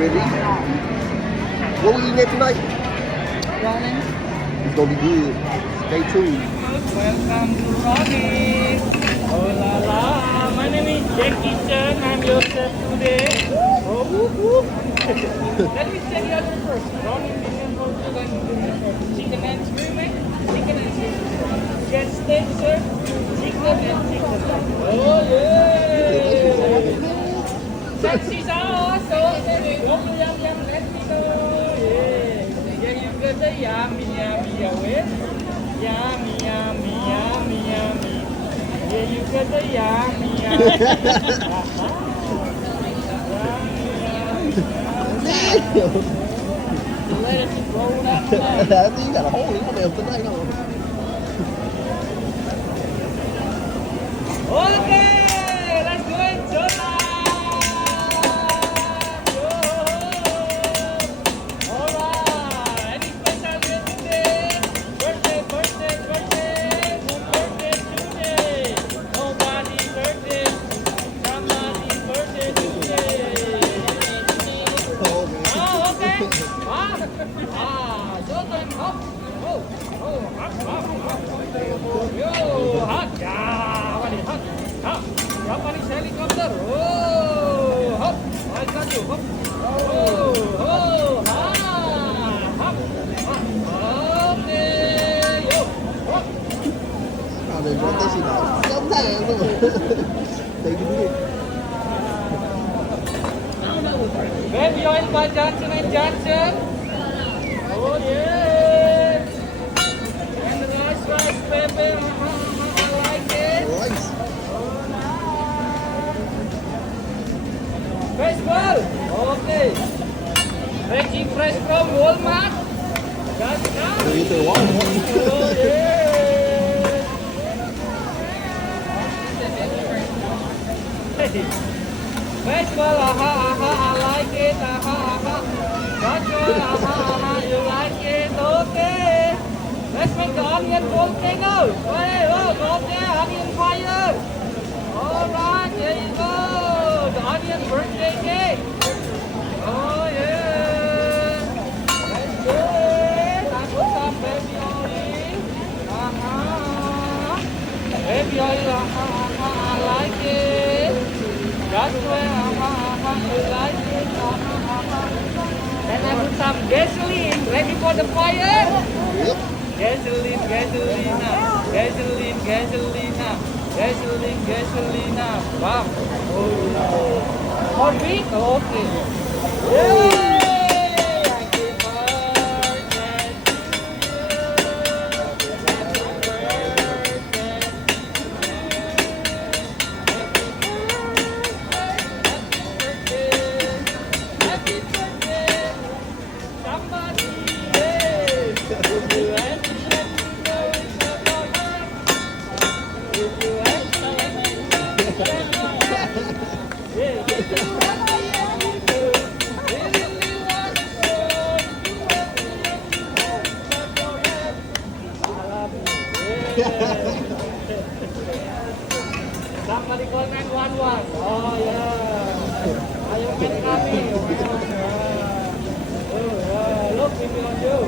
Ready? What we eating at tonight? Ramen. It's gonna be good. Stay tuned. Welcome to Ronnie. Oh la la, my name is Jackie Chan. I'm your chef today. Oh, whoop, whoop. Let me check the other first. Ronnie chicken burger and chicken and shrimp. Chicken and shrimp. Get steak, sir. Chicken and chicken. Oh yeah. Sexy sauce. Oh, yum yum yum. Let me go. Yeah. Yeah, you got the yummy yummy yummy. Yummy, yummy, yummy, yummy. Yeah, you got the yummy, yummy. Let it roll up. I think you got a hole in there tonight, huh? Okay, let's go and Jonah. All right, any special day today? Birthday, birthday, birthday. Whose birthday today? Nobody's birthday. Somebody's birthday today. Oh, man. Oh, okay. Jonathan, hop. Oh, hop, hop, hop. Yo, hop. Yeah, what is hop? Hop. Japanese helicopter. Oh, hop. I got you. Hop. Oh, hop. Hop. Hop. Okay. Yo, hop. Oh, they want that shit out sometimes, though. They can do it. Baby oil by Johnson and Johnson. Oh yeah. And the rice pepper. I like it. Rice. Fresh ball. Okay. Veggie fresh from Walmart. That's They now. get their water. Oh yeah. Hey. Fresh ball. Aha, aha. I like it. Aha, aha. That's good. Aha, aha. You like it. Okay. Let's make the onion volcano. Hey, look, up there, onion fire. All right, there you go. The onion birthday cake. Oh yeah. That's good. I put some baby oil. Baby oil. I like it. That's where. You like it. And I put some gasoline. Ready for the fire? Yep. Gasoline, gasolina, gasoline, gasolina, gasoline, gasolina. Wow. Oh. For me? Okay. Yay! Happy birthday to you. Happy birthday. Happy birthday. Somebody. Somebody call 911. Oh yeah. Ayo get kami. Look, people on you.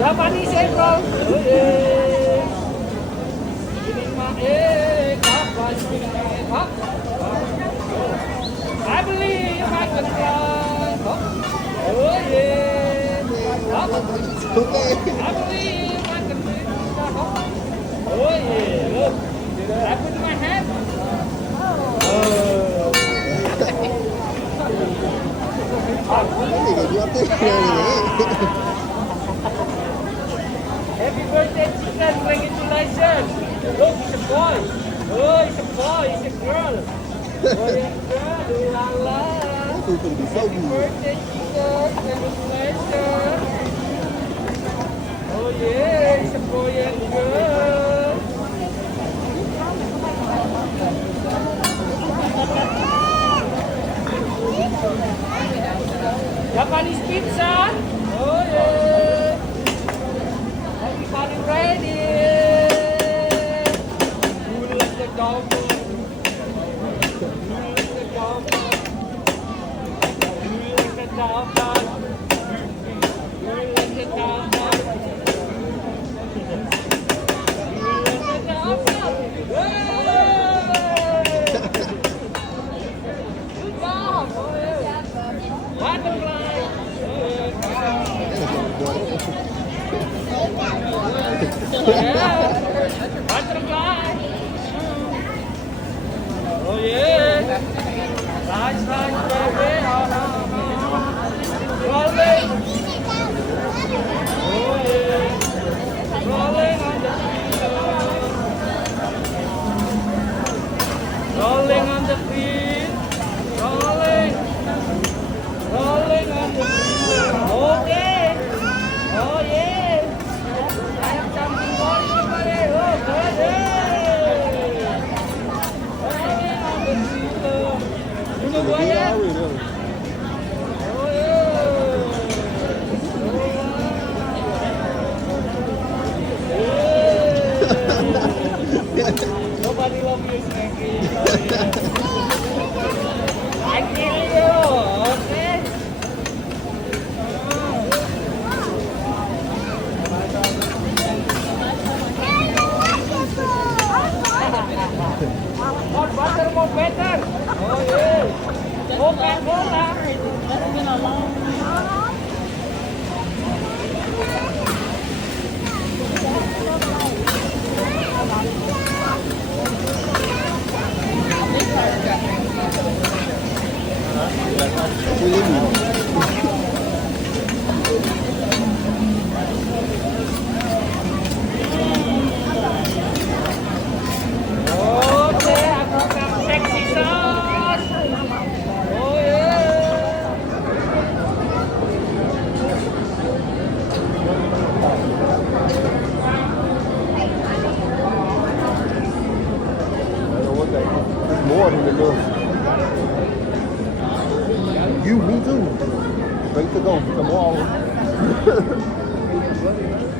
Japanese egg roll. Ini mah apa sih? I believe I can fly. Oh yeah. Okay. I believe I can fly. Oh yeah. Look. I put my hand. Oh. Nigga, you up there? Happy birthday, chicken. Congratulations. Look, it's a boy. Oh, it's a boy. It's a girl. Boy and girl. Ooh la la. This is gonna be so Happy good. birthday, chicken. Congratulations. Oh yeah, it's a boy and girl. Japanese pizza. Oh yeah. Everybody ready? Yeah. Butterfly. Oh yeah. Nice, nice, baby. Rolling. Oh yeah. Rolling on the pillow. Rolling on the feet. Rolling. Rolling on the pillow. Okay. Oh yeah. I have something for you, buddy. Oh, good. Hey. Rolling on the pillow. You know what? Yeah. Oh yeah. Nobody love you, Snake. Oh yeah. I kill you. Okay. More butter, more better. Oh yeah. Coca-Cola. That's been a long time. Okay, I got some sexy sauce. Oh yeah. It's more than enough. You, me too. Ready to go tomorrow.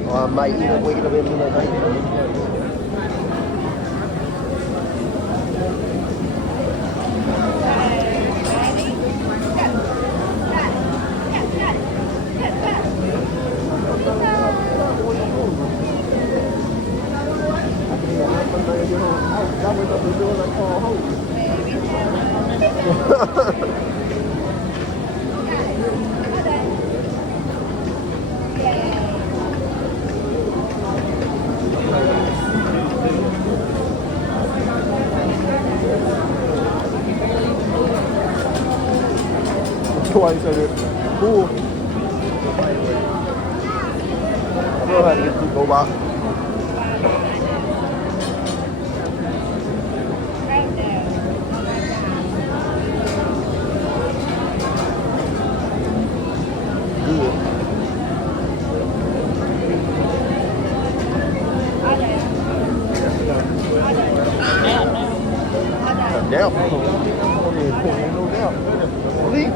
Or I might even wake up in the middle of the night. Twice I did. Cool. I don't know how to get through go by. Good. Doubt. No doubt. Leave.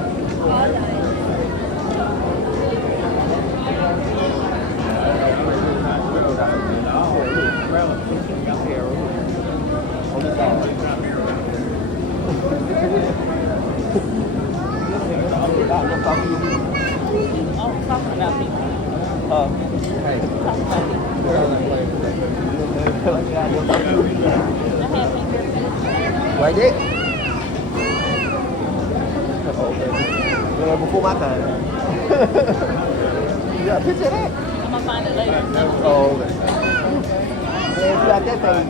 Like that? Before my time. You got a picture of that? I'm gonna find it later. Oh, okay. Man, you got that thing.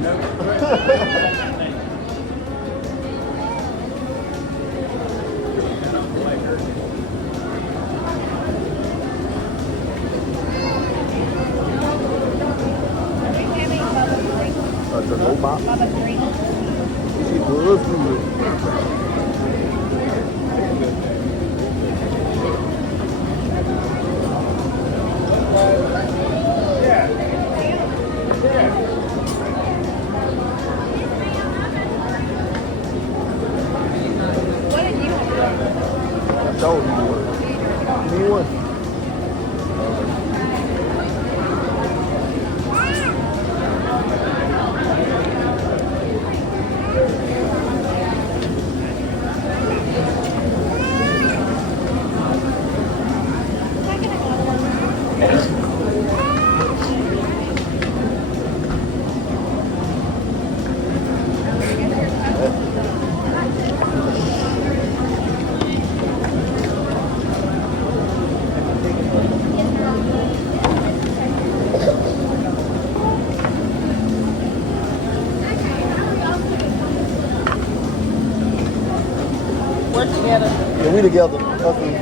The robot. She was good. I told you one. Give me one. We together. Okay.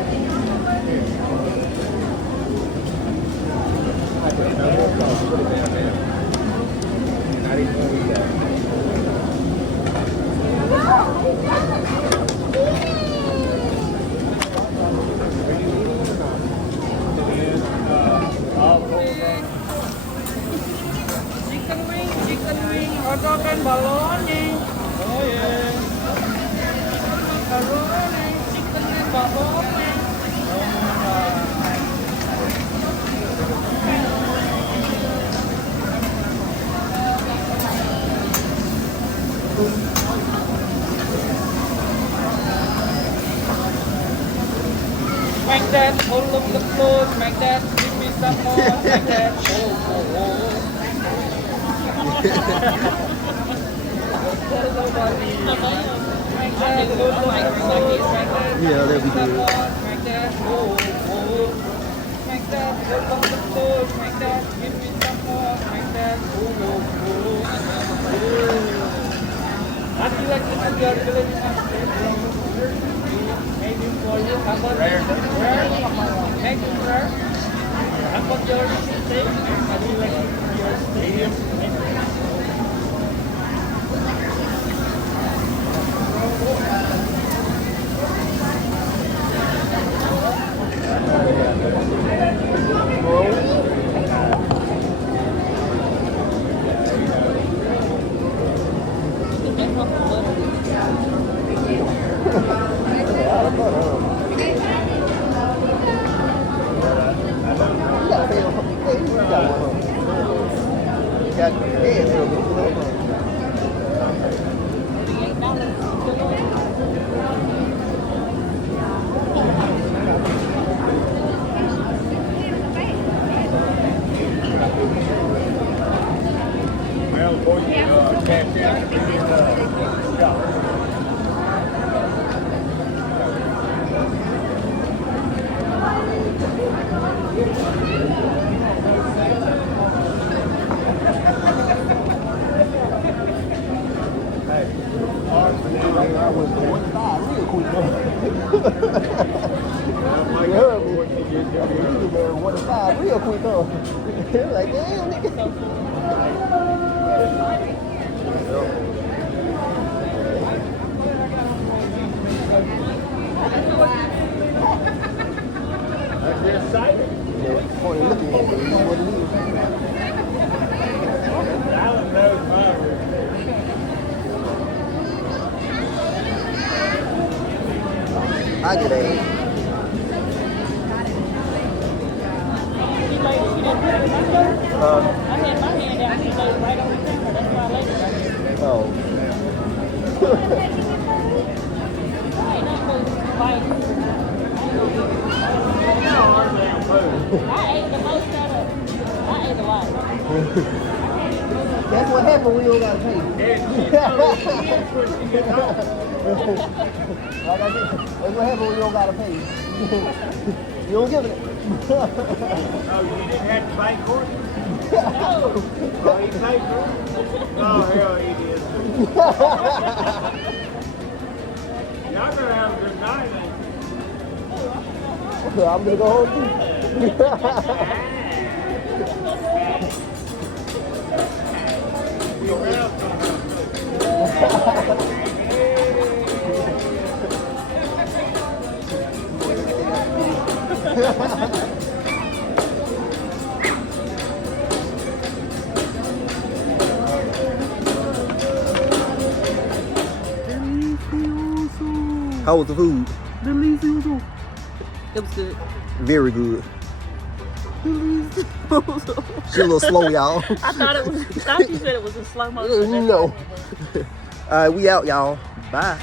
Chicken wing, hot dog and bologna. Oh yeah. Macaroni, chicken and bologna. Make that all of the food, make that, give me some more, make that, oh. Make that all of the food, make that, Yeah, that'd be good. make that, oh. Make that all of the food, make that, give me some more, make that, oh. How do you like to do your ability? Maybe for you, how about rare? Thank you, sir. How about your steak? How do you like your steak? Real quick though. Like damn nigga. You're excited? Point of looking at it, you know what it is. Alan knows mine. I get a. I had my hand down, she laid right on the camera. That's why I laid it right there. Oh. I ain't not supposed to fight. I ate the most out of it. I ate a lot. That's what happened when you don't gotta pay. Like I said, that's what happened when you don't gotta pay. You don't give it. Oh, you didn't have to pay for it? No. Oh, he paid for it? Oh, hell, he did. Y'all gonna have a good night, ain't you? I'm gonna go home too. Your mouth don't How was the food? It was good. Very good. She a little slow, y'all. I thought you said it was a slow motion. No. All right, we out, y'all. Bye.